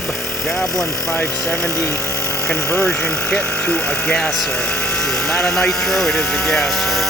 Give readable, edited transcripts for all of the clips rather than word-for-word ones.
Sab Goblin 570 conversion kit to a gasser. This is not a nitro, it is a gasser.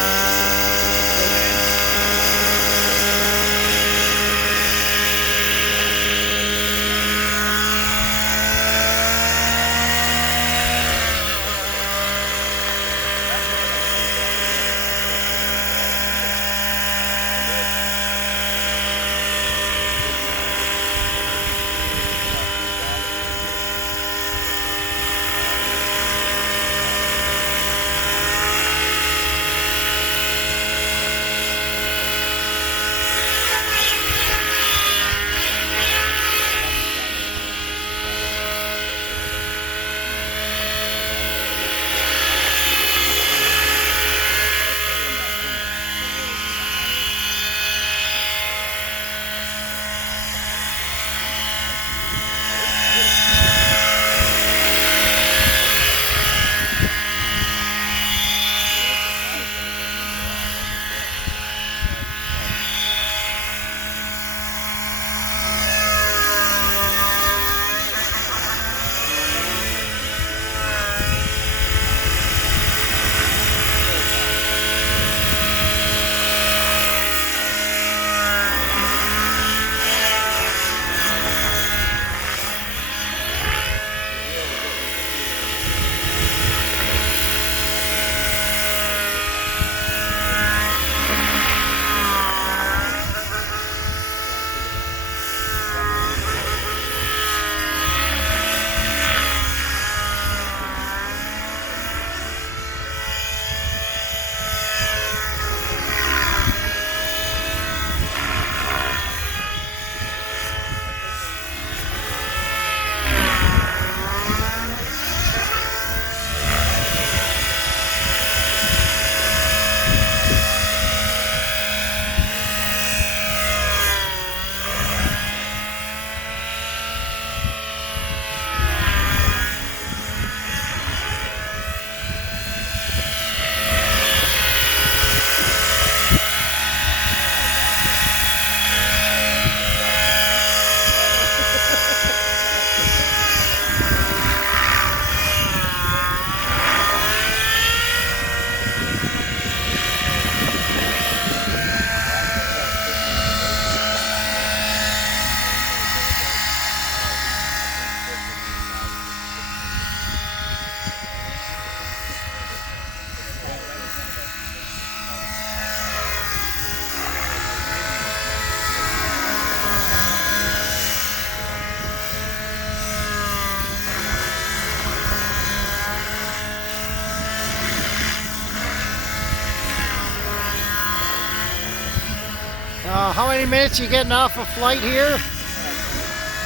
How many minutes you getting off a flight here?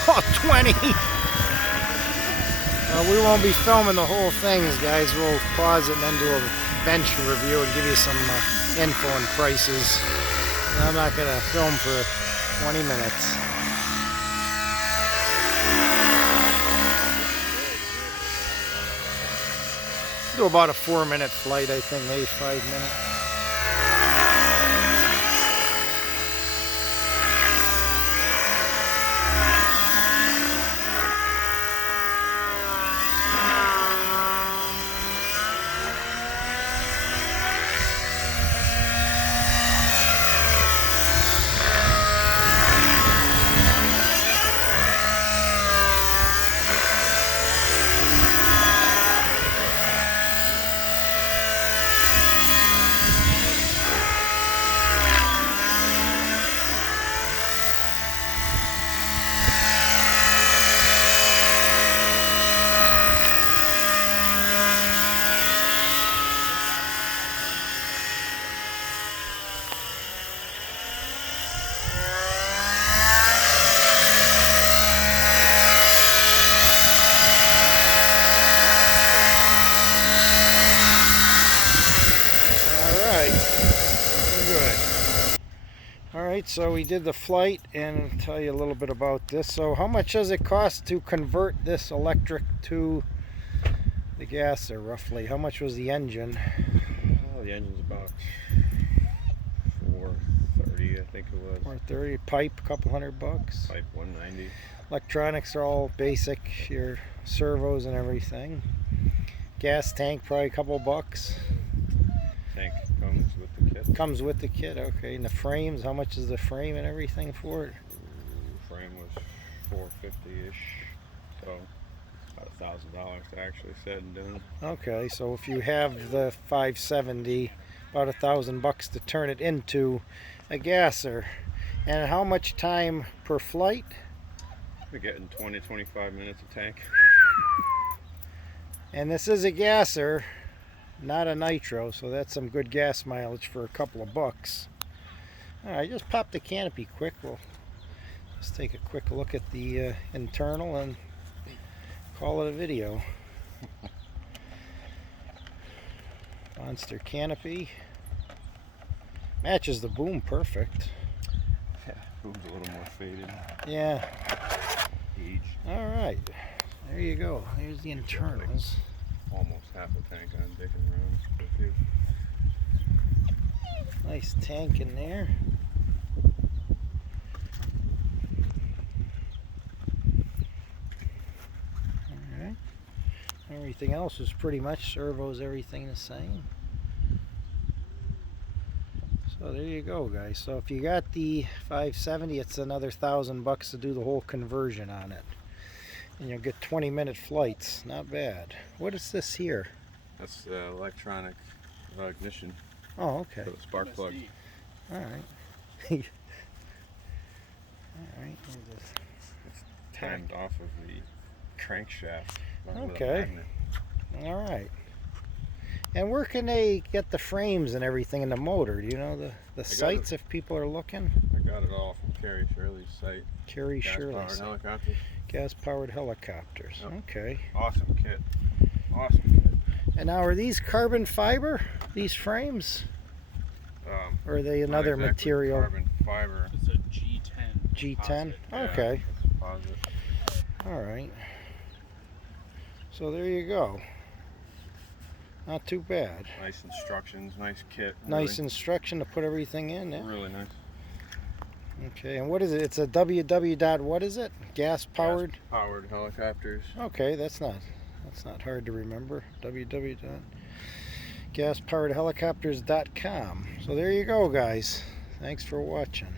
Oh, 20. We won't be filming the whole things, guys. We'll pause it and then do a bench review and give you some info and prices. I'm not going to film for 20 minutes. Do about a 4-minute flight, I think, maybe 5 minutes. Alright, so we did the flight and I'll tell you a little bit about this. So how much does it cost to convert this electric to the gas there roughly? How much was the engine? Well, the engine's about $430 $430, I think it was. $430. Pipe, a couple $100. Pipe $190. Electronics are all basic, your servos and everything. Gas tank, probably a couple $. Tank comes with the kit. Comes with the kit, okay. And the frames, how much is the frame and everything for it? Frame was $450-ish, so about $1,000 to actually set and done. Okay, so if you have the 570, about $1,000 to turn it into a gasser. And how much time per flight? We're getting 20-25 minutes of tank. And this is a gasser, not a nitro, so that's some good gas mileage for a couple of $. Alright, just pop the canopy quick. We'll just take a quick look at the internal and call it a video. Monster canopy. Matches the boom perfect. Yeah, boom's a little more faded. Yeah. Age. Alright. There you go. Here's the internals. Almost half a tank on dick and round. Nice tank in there. Alright. Everything else is pretty much servos, everything the same. So there you go, guys. So if you got the 570, it's another $1,000 to do the whole conversion on it. And you'll get 20-minute flights. Not bad. What is this here? That's electronic ignition. Oh, okay. For the spark plug. Alright. Alright. It's timed off of the crankshaft. Okay. Alright. And where can they get the frames and everything in the motor? Do you know the sites if people are looking? I got it all from Carrie Shirley's site. Carrie Shirley's Gas-powered site. helicopters. Gas-powered helicopters. Yep. Okay. Awesome kit. Awesome kit. And now are these carbon fiber, these frames? Or are they another not exactly material? Carbon fiber. It's a G10. G10? composite. Okay. Composite. Alright. So there you go. Not too bad. Nice instructions, nice kit. Nice instruction to put everything in there. Really nice. Okay, and what is it? It's a www dot what is it? Gas powered? Gas powered helicopters. Okay, that's not hard to remember. www.gaspoweredhelicopters.com. So there you go, guys. Thanks for watching.